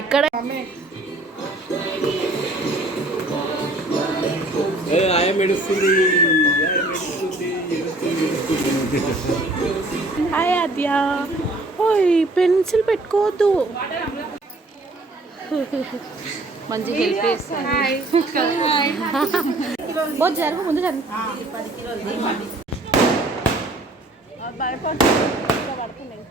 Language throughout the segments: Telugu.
ఎక్కడ హాయ్ ఆద్య ఓయ్ పెన్సిల్ పెట్టుకోవద్దు మంచిగా హెల్ప్ చేస్తాను జరుగు ముందు పడుతున్నాయి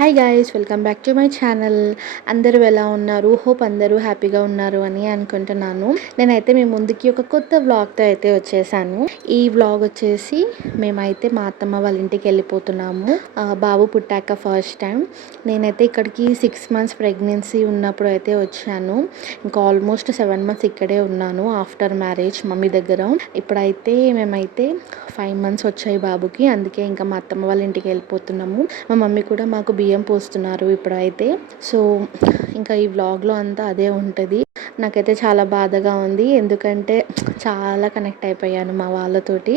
hi guys, welcome back to my channel. అందరూ ఎలా ఉన్నారు? హోప్ అందరూ హ్యాపీగా ఉన్నారు అని అనుకుంటున్నాను. నేనైతే మీ ముందుకి ఒక కొత్త వ్లాగ్తో అయితే వచ్చేసాను. ఈ వ్లాగ్ వచ్చేసి మేమైతే మా అత్తమ్మ వాళ్ళ ఇంటికి వెళ్ళిపోతున్నాము. బాబు పుట్టాక ఫస్ట్ టైం. నేనైతే ఇక్కడికి 6 months ప్రెగ్నెన్సీ ఉన్నప్పుడు అయితే వచ్చాను. ఇంకా ఆల్మోస్ట్ 7 months ఇక్కడే ఉన్నాను ఆఫ్టర్ మ్యారేజ్ మమ్మీ దగ్గర. ఇప్పుడైతే మేమైతే 5 months వచ్చాయి బాబుకి, అందుకే ఇంకా మా అత్తమ్మ వాళ్ళ ఇంటికి వెళ్ళిపోతున్నాము. మా మమ్మీ కూడా మాకు బియ్యం పోస్తున్నారు ఇప్పుడైతే. సో ఇంకా ఈ వ్లాగ్లో అంతా అదే ఉంటుంది. నాకైతే చాలా బాధగా ఉంది, ఎందుకంటే చాలా కనెక్ట్ అయిపోయాను మా వాళ్ళతోటి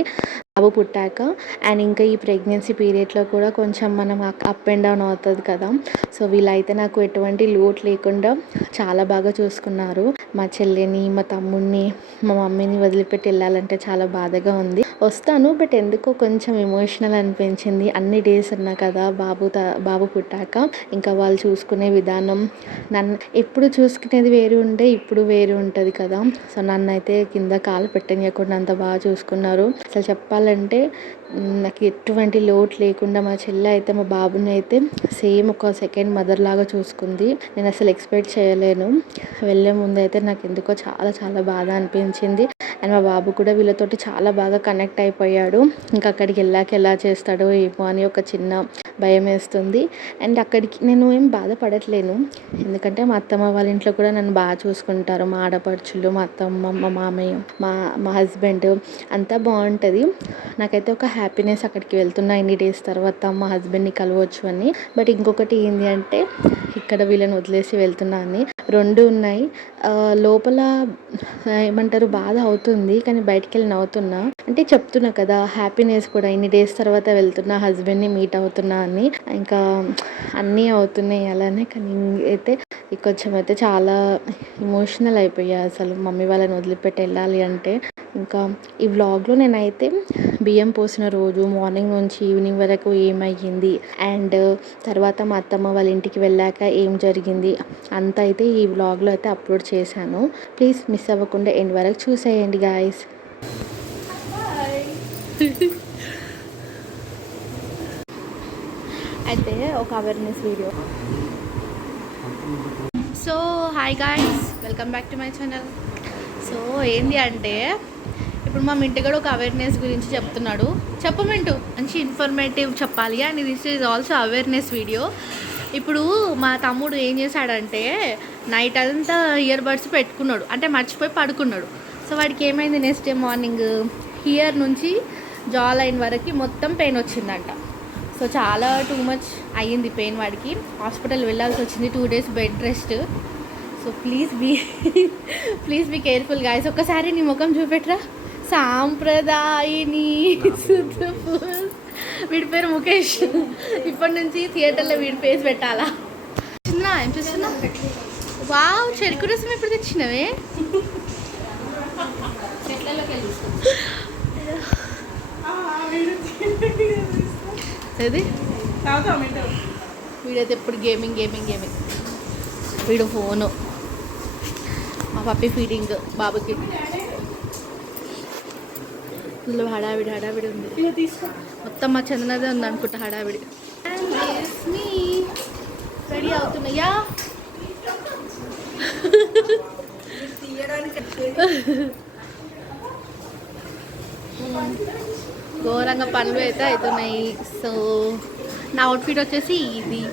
బాబు పుట్టాక. అండ్ ఇంకా ఈ ప్రెగ్నెన్సీ పీరియడ్లో కూడా కొంచెం మనం అప్ అండ్ డౌన్ అవుతుంది కదా. సో వీళ్ళైతే నాకు ఎటువంటి లోటు లేకుండా చాలా బాగా చూసుకున్నారు. మా చెల్లిని, మా తమ్ముడిని, మా మమ్మీని వదిలిపెట్టి వెళ్ళాలంటే చాలా బాధగా ఉంది. వస్తాను, బట్ ఎందుకో కొంచెం ఎమోషనల్ అనిపించింది. అన్ని డేస్ ఉన్నా కదా బాబు పుట్టాక. ఇంకా వాళ్ళు చూసుకునే విధానం, నన్ను ఎప్పుడు చూసుకునేది వేరు ఉంటే ఇప్పుడు వేరు ఉంటుంది కదా. సో నన్ను అయితే కింద కాలు పెట్టనియకుండా అంత బాగా చూసుకున్నారు. అసలు చెప్పాలంటే నాకు ఎటువంటి లోటు లేకుండా మా చెల్లి అయితే మా బాబుని అయితే సేమ్ ఒక సెకండ్ మదర్ లాగా చూసుకుంది. నేను అసలు ఎక్స్పెక్ట్ చేయలేను. వెళ్ళే ముందు అయితే నాకు ఎందుకో చాలా చాలా బాధ అనిపించింది. అండ్ మా బాబు కూడా వీళ్ళతోటి చాలా బాగా కనెక్ట్ అయిపోయాడు. ఇంకా అక్కడికి వెళ్ళాక ఎలా చేస్తాడో ఏమో అని ఒక చిన్న భయం వేస్తుంది. అండ్ అక్కడికి నేను ఏం బాధపడట్లేను, ఎందుకంటే మా అత్తమ్మ వాళ్ళ ఇంట్లో కూడా నన్ను బాగా చూసుకుంటారు. మా ఆడపడుచులు, మా అత్తమ్మ, మా మామయ్య, మా హస్బెండ్ అంతా బాగుంటుంది. నాకైతే ఒక హ్యాపీనెస్ అక్కడికి వెళ్తున్నా ఇన్ని డేస్ తర్వాత మా హస్బెండ్ని కలవచ్చు అని. బట్ ఇంకొకటి ఏంటి అంటే ఇక్కడ వీళ్ళని వదిలేసి వెళ్తున్నా అని. రెండు ఉన్నాయి. లోపల ఏమంటారు, బాధ అవుతుంది, కానీ బయటికి వెళ్ళి నవ్వుతున్నా. అంటే చెప్తున్నా కదా, హ్యాపీనెస్ కూడా ఇన్ని డేస్ తర్వాత వెళ్తున్నా, హస్బెండ్ని మీట్ అవుతున్నా అని. ఇంకా అన్నీ అవుతున్నాయి అలానే. కానీ అయితే కొంచెం అయితే చాలా ఎమోషనల్ అయిపోయా అసలు మమ్మీ వాళ్ళని వదిలిపెట్టి వెళ్ళాలి అంటే. ఇంకా ఈ వ్లాగ్లో నేనైతే బియ్యం పోసిన రోజు మార్నింగ్ నుంచి ఈవినింగ్ వరకు ఏమయ్యింది, అండ్ తర్వాత మా అత్తమ్మ వాళ్ళ ఇంటికి వెళ్ళాక ఏం జరిగింది అంత అయితే ఈ వ్లాగ్లో అయితే అప్లోడ్ చేశాను. ప్లీజ్ మిస్ అవ్వకుండా ఎండ్ వరకు చూసేయండి గాయస్. అయితే ఒక awareness video. So hi guys, welcome back to my channel. So ఏంది అంటే ఇప్పుడు మా మింటిగాడు ఒక అవేర్నెస్ గురించి చెప్తున్నాడు. చెప్పమంటూ మంచి ఇన్ఫర్మేటివ్ చెప్పాలి and this is also awareness video. ఇప్పుడు మా తమ్ముడు ఏం చేశాడంటే నైట్ అంతా ఇయర్ బడ్స్ పెట్టుకున్నాడు, అంటే మర్చిపోయి పడుకున్నాడు. సో వాడికి ఏమైంది, నెక్స్ట్ డే మార్నింగ్ హియర్ నుంచి జా లైన్ వరకు మొత్తం పెయిన్ వచ్చిందంట. సో చాలా టూ మచ్ అయ్యింది పెయిన్ వాడికి. హాస్పిటల్ వెళ్ళాల్సి వచ్చింది, 2 days bed rest. So please be careful guys. ఒక్కసారి నీ ముఖం చూపెట్రా. సాంప్రదాయిని సుధపూర్, వీడి పేరు ముఖేష్. ఇప్పటి నుంచి థియేటర్లో వీడి ఫేస్ పెట్టాలా. ఏం చూస్తున్నా? వావ్, చెరుకు రసం ఎప్పుడు తెచ్చినవే? అది వీడైతే ఎప్పుడు గేమింగ్. వీడు ఫోను, మా పప్పి ఫీడింగ్ బాబుకి. ఫుల్ హడావిడి ఉంది మొత్తం. మా చందనదే ఉంది అనుకుంటా హడావిడి. రెడీ అవుతున్నాయా? ఘోరంగా పనులు అయితే అవుతున్నాయి. సో నా అవుట్ఫిట్ వచ్చేసి ఇది.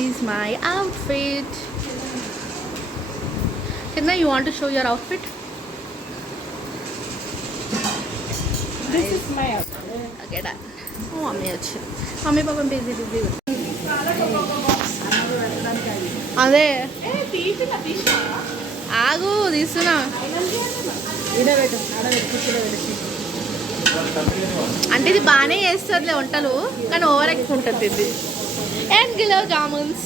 is my outfit. Chandana, you want to show your outfit? This is my outfit. Okay, done. Oh, mummy వచ్చి మమ్మీ పాపం బిజీ అదే ఆగు తీస్తున్నా. అంటే ఇది బాగానే చేస్తుందిలే వంటలు, కానీ ఓవర్ ఎక్కువ ఉంటుంది ఇది. అండ్ గులాబ్ జామున్స్.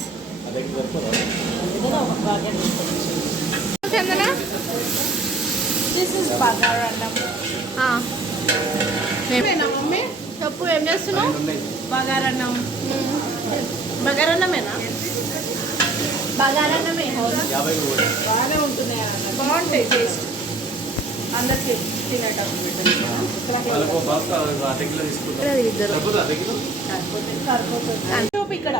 చందనా మమ్మీ చెప్పు, ఏం చేస్తున్నావు? బగారన్నం. బగారన్నమేనా? బగారన్నమే. బాగానే ఉంటున్నాయి, బాగుంటాయి టేస్ట్. అందరికి తినేటప్పుడు ఇక్కడ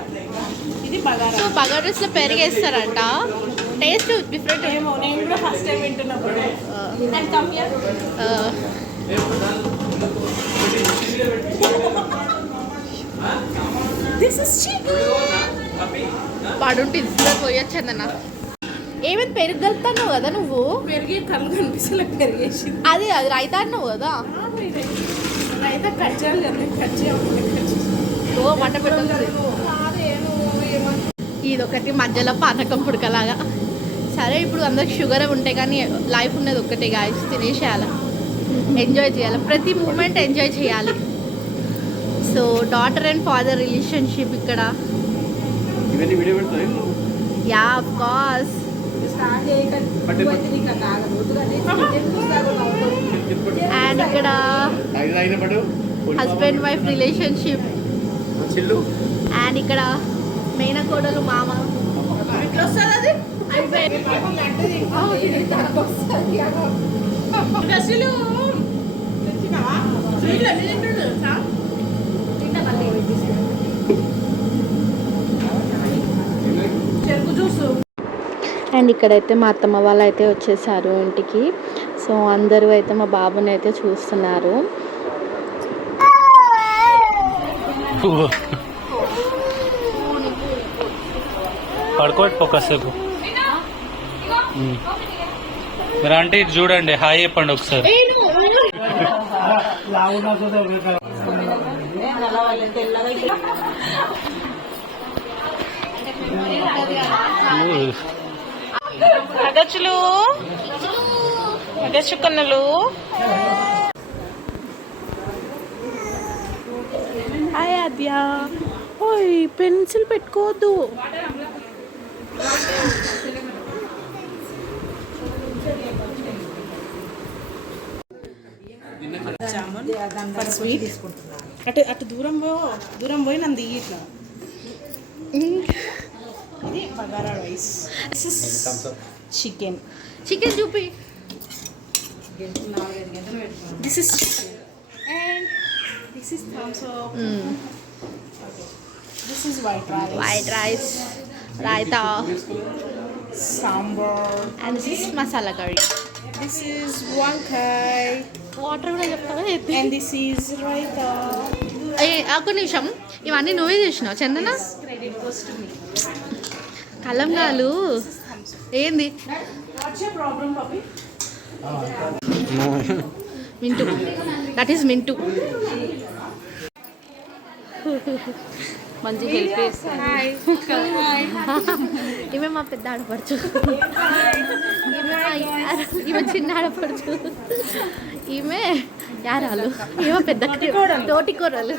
ఇది బగారా. సో బగారా రైస్లో పెరిగేస్తారంట, టేస్ట్ డిఫరెంట్. ఏమో నేను కూడా ఫస్ట్ టైం వింటున్నప్పుడు. And come here. This is పడుంటే ఇద్దరు పోయొచ్చందన్న. ఏమైనా పెరుగు కలుపుతావు కదా నువ్వు? పెరిగి కళ్ళు కనిపిస్తలే, పెరిగేసి అది రైతా అన్నావు కదా. అయితే కట్ చేయాలి కదా, కట్ చేయాలి. ఓ మంట పెడుతుంది. ఇదొకటి మధ్యలో పానకం పుడకలాగా. సరే, ఇప్పుడు అందరికి షుగర్ ఉంటాయి కానీ లైఫ్ ఉన్నది ఒక్కటే గాయస్, తినేసేయాలి, ఎంజాయ్ చేయాలి, ప్రతి మూమెంట్ ఎంజాయ్ చేయాలి. So daughter and father relationship ఇక్కడ. Yeah of course. అండ్ ఇక్కడ హస్బెండ్ వైఫ్ రిలేషన్షిప్. అండ్ ఇక్కడ మేనకోడలు మామ. చెరుకు జ్యూసు. అండ్ ఇక్కడైతే మా అత్తమ్మ వాళ్ళు అయితే వచ్చేసారు ఇంటికి. సో అందరూ అయితే మా బాబుని అయితే చూస్తున్నారు. పడుకోబెట్టుకో కాసేపు. మీరు అంటే ఇది చూడండి, హాయ్ చెప్పండి ఒకసారి. అగచ్చులు, అగచ్చు కన్నులు. హాయ్ ఆద్య. ఓయ్ పెన్సిల్ పెట్టుకోవద్దు. జామున్ స్వీట్. అటు అటు దూరం పోయి నన్ను దిగి ఇట్లా. ఇది బగారా రైస్. చికెన్. చికెన్ చూపి. This is and this is thumbs up. This is white rice, raita, sambar. And this is masala curry. This is vankaya. Water కూడా చెప్తావా? And this is raita. ఒక్క నిమిషం, ఇవన్నీ నువ్వే చేసినావు Chandana? Credit goes to me. కలంగాలు ఏంది? వాట్స్ యువర్ ప్రాబ్లం పప్పి? Mintu, that is Mintu. మంచిగా హెల్ప్ చేస్తాను. ఈమె మా పెద్ద ఆడపడుచు, ఈమె చిన్న ఆడపడుచు, ఈమె యారాలు, ఈమె పెద్ద తోటి కూరలు.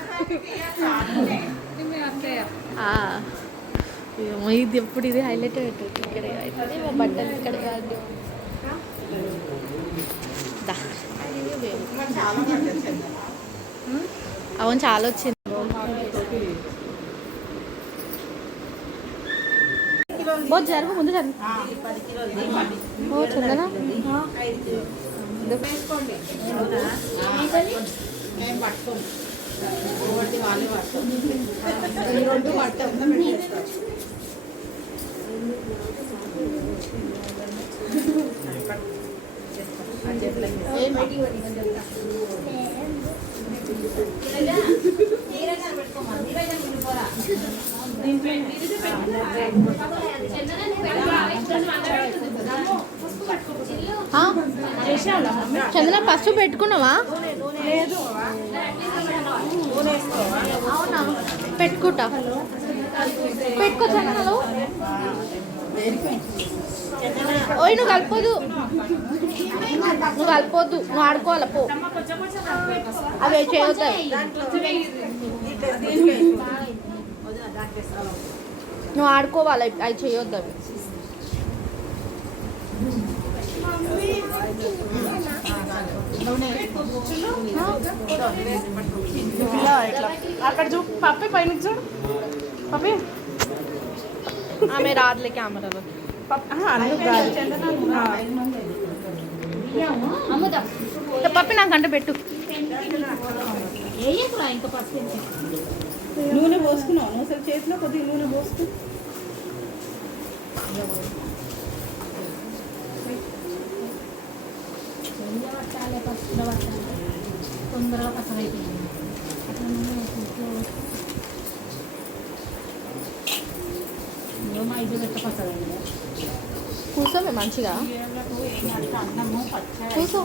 ఇది ఎప్పుడు ఇది హైలైట్ అవుతుంది. ఇక్కడ అయితే మా బట్టలు ఇక్కడ కాదు. అవును, చాలా వచ్చింది. బో జరుగు, ముందు జరుగు. ఓ చందన, చందన పసుపు పెట్టుకున్నావా? అవునా, పెట్టుకుంటా. పెట్టుకో చందనలో. ఓయ్ నువ్వు కలపొద్దు, నువ్వు ఆడుకోవాలి పో. అవి చేయవుతాయి, నువ్వు ఆడుకోవాలి, అవి చేయొద్దు. అవి అక్కడ చూ పప్పి, పైన చూడు పప్పి. ఆమె రాదులే కెమెరాలో. పప్పి నాకంటే పెట్టు. నూనె పోసుకున్నావు నువ్వు అసలు చేతిలో కొద్దిగా నూనె పోసుకు. తొందరగా పసరైపోయింది. మా ఇది పెట్ట పసరైంది. కూర్చోమే మంచిగా, కూర్చో.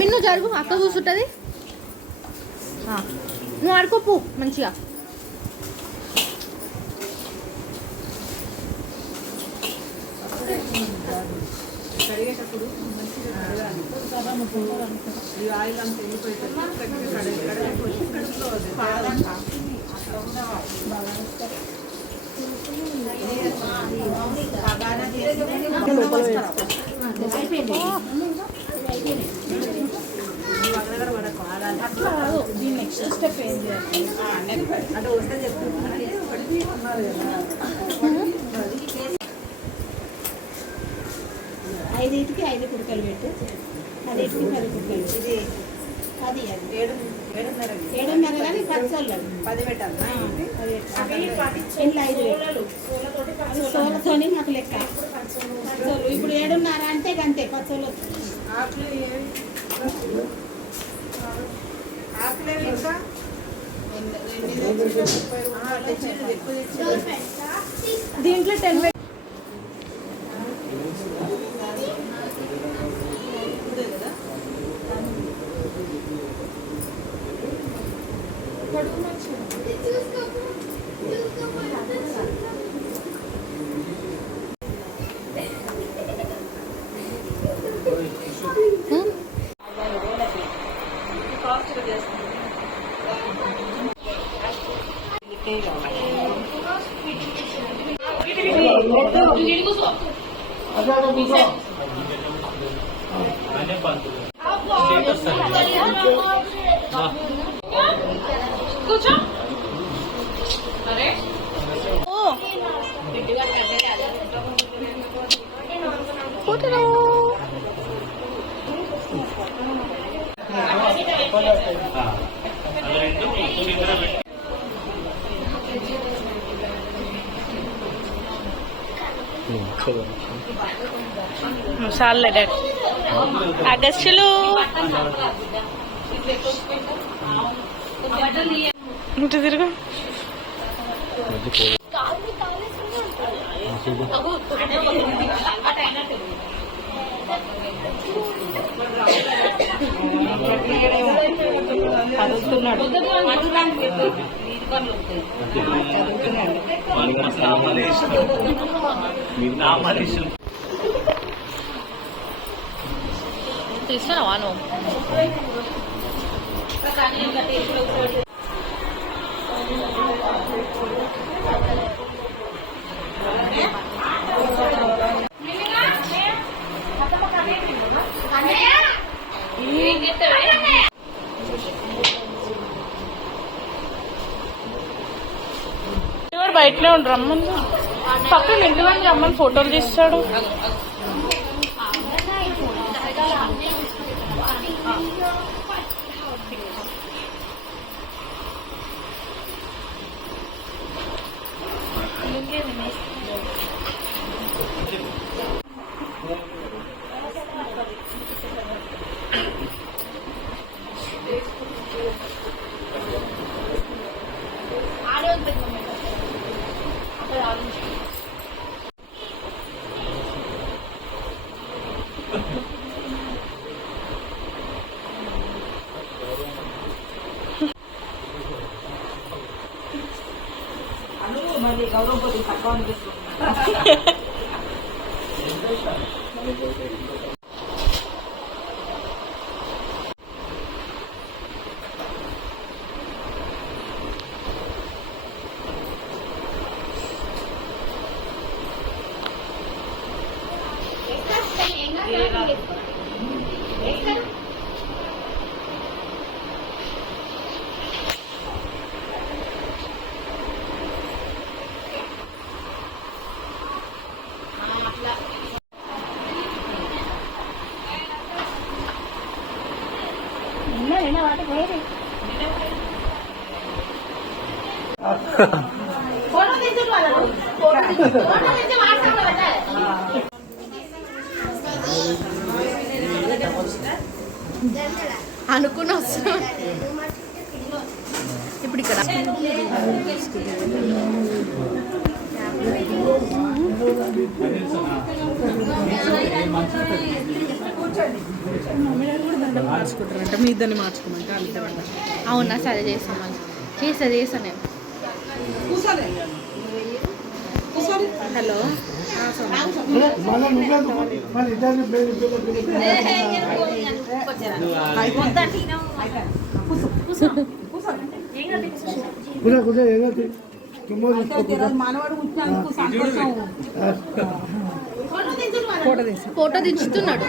మిన్ను జరుగు, అక్క కూర్చుంటుంది. నువ్వు ఆడుకోపు మంచిగా. కడిగేటప్పుడు మంచిగా ఆయిల్ అంతా వెళ్ళిపోయేటప్పుడు దీన్ని నెక్స్ట్ స్టెప్ ఏం చేయాలి అంటే వస్తే చెప్తున్నారు. ఐదింటికి 5 కుడకలు పెట్టు, 10కి 10 కుడకలు. ఇది 7:30 కానీ 10 పెట్టాలి. ఇంట్లో 5 సోలతోని నాకు లెక్క. పచ్చోళ్ళు ఇప్పుడు 7:30 అంటే గంతే పచ్చోళ్ళు. దీంట్లో 10 కూర్చో. చాలే డాడీ. అగస్టులు ఇంటి తిరుగు. తీస్తున్నావా నువ్వు? బయటనే ఉండు, రమ్మని పక్కన ఇంటి వాళ్ళని రమ్మని ఫోటోలు తీస్తాడు. అనుకుని వస్తున్నా ఇప్పుడు ఇక్కడ మార్చుకుంటారంట మీ ఇద్దరిని మార్చుకోమంటే అంతే. అవునా సరే చేస్తామని చేస్తాను నేను. Hello photo దించుతున్నాడు.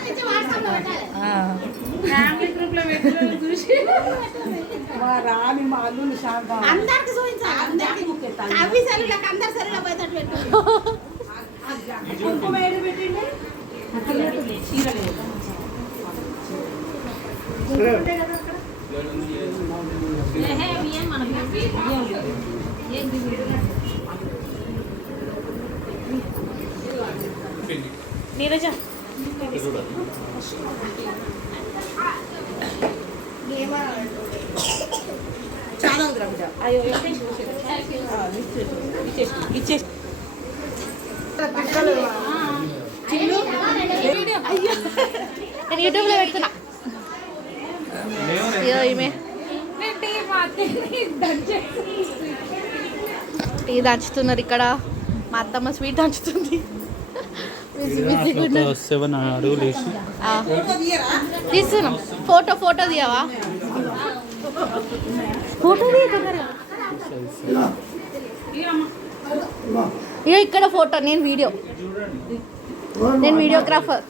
నీరజ చాలా ఇచ్చేసి నేను యూట్యూబ్లో పెడుతున్నా. అయ్యో ఈమె టీ దంచుతున్నారు ఇక్కడ. మా అత్తమ్మ స్వీట్ దంచుతుంది. 7 అడుగులు వేసి తీస్తున్నాం. ఫోటో తీయవా? ఫోటో తీయగా ఇక ఇక్కడ ఫోటో. నేను వీడియోగ్రాఫర్.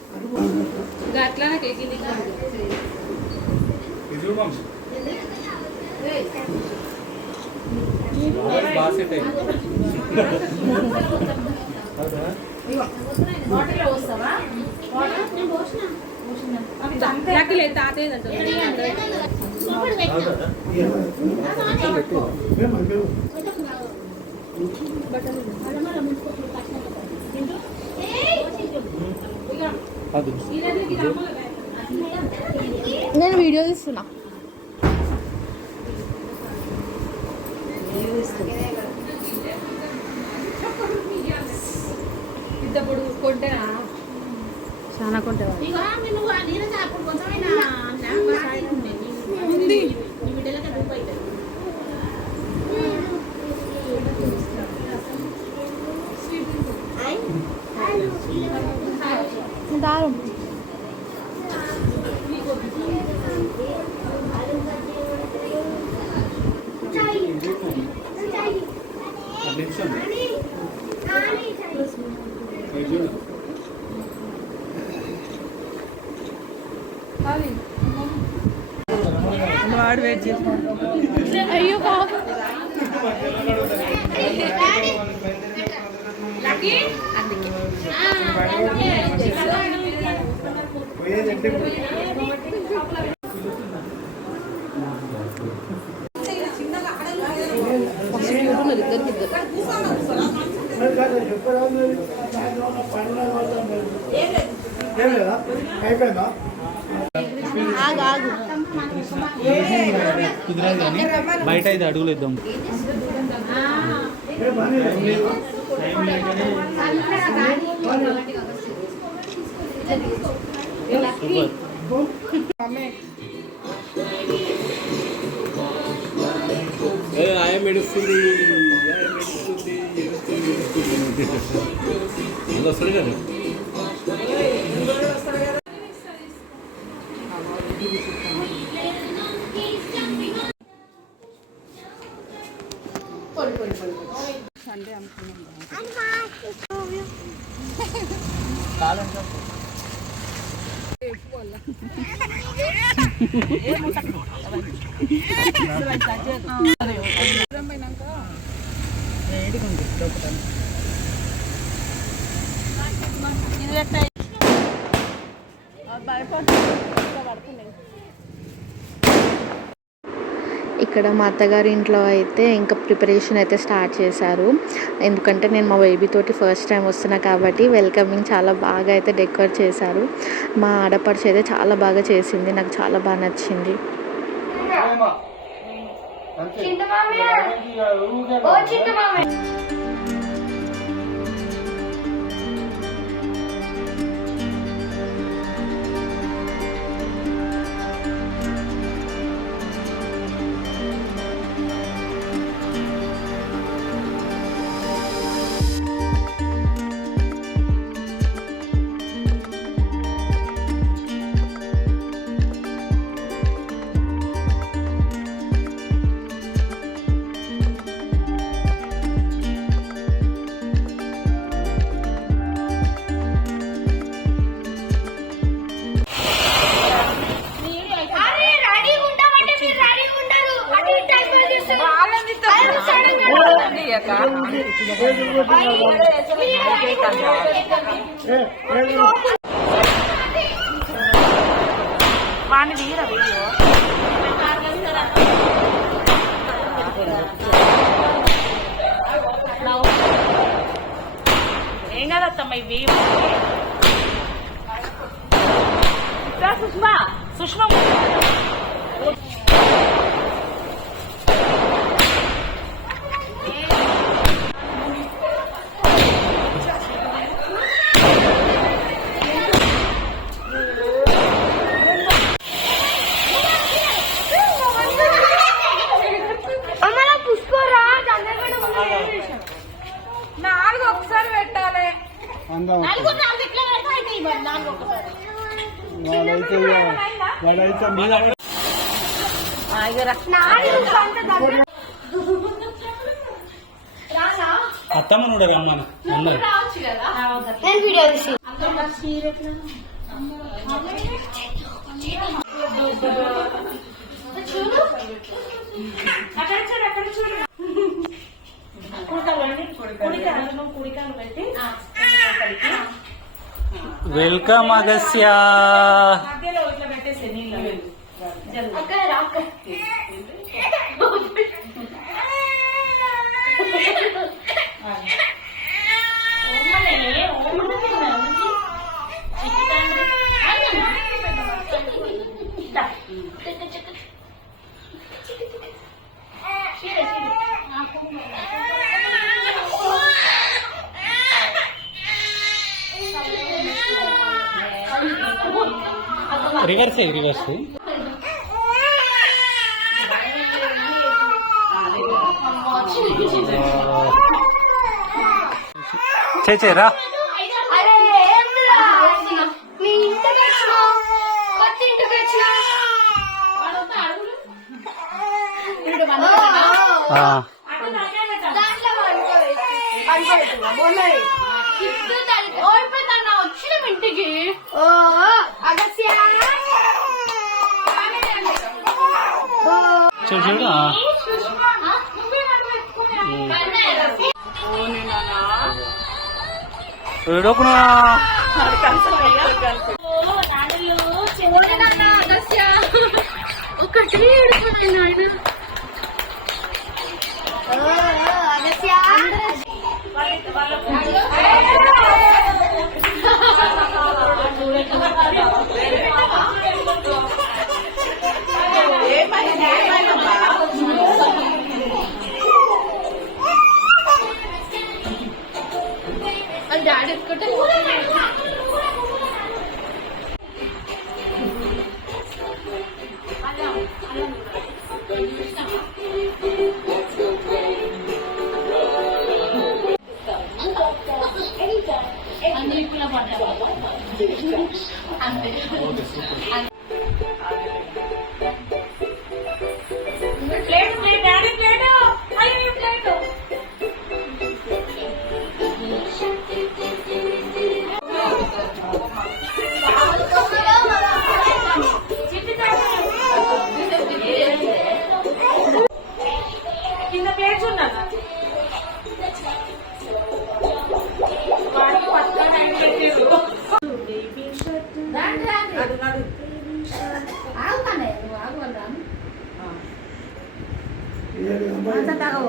నేను వీడియో తీస్తున్నా. చాలా కొంటే దారం వాడు వెయిట్ చేసి అయ్యో బాబు. ఆగు కుదరదు కానీ బయట 5 అడుగులు ఇద్దాం. ఆయన మెడుస్తుంది వస్తాడు కదా. ఇక్కడ మా అత్తగారి ఇంట్లో అయితే ఇంకా ప్రిపరేషన్ అయితే స్టార్ట్ చేశారు. ఎందుకంటే నేను మా బేబీ తోటి ఫస్ట్ టైం వస్తున్నా కాబట్టి వెల్కమింగ్ చాలా బాగా అయితే డెకరేట్ చేశారు. మా ఆడపడుచు అయితే చాలా బాగా చేసింది, నాకు చాలా బాగా నచ్చింది. ఏం కాదత్తమ్మ ఇవి సుష్మా సుష్మా నాలుగు ఒకసారి పెట్టాలి. అత్తమ్మ నువ్వు రమ్మను ఉన్నది. వెల్కమ్ అగస్య. మధ్యలో ఇట్లా పెట్టేసి నీళ్ళు రివర్స్ రివర్స్ చేరా. వచ్చిన ఇంటికి చూడు వీడొకనా ఒకటి ఏడుకుంటున్నాడు. డాడీ ఎత్తుకుంటే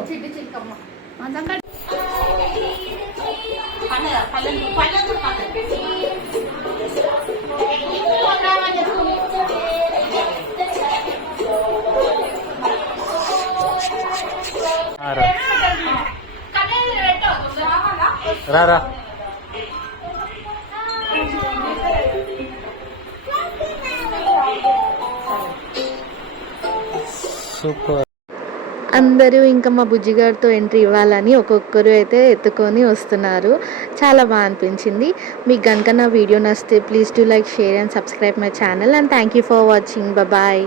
చిట్టి చిక్కమ్మ రా సూపర్. అందరూ ఇంకా మా బుజ్జిగారితో ఎంట్రీ ఇవ్వాలని ఒక్కొక్కరు అయితే ఎత్తుకొని వస్తున్నారు. చాలా బాగా అనిపించింది. మీకు కనుక నా వీడియో నచ్చితే please do like, share and subscribe my channel and thank you for watching. Bye.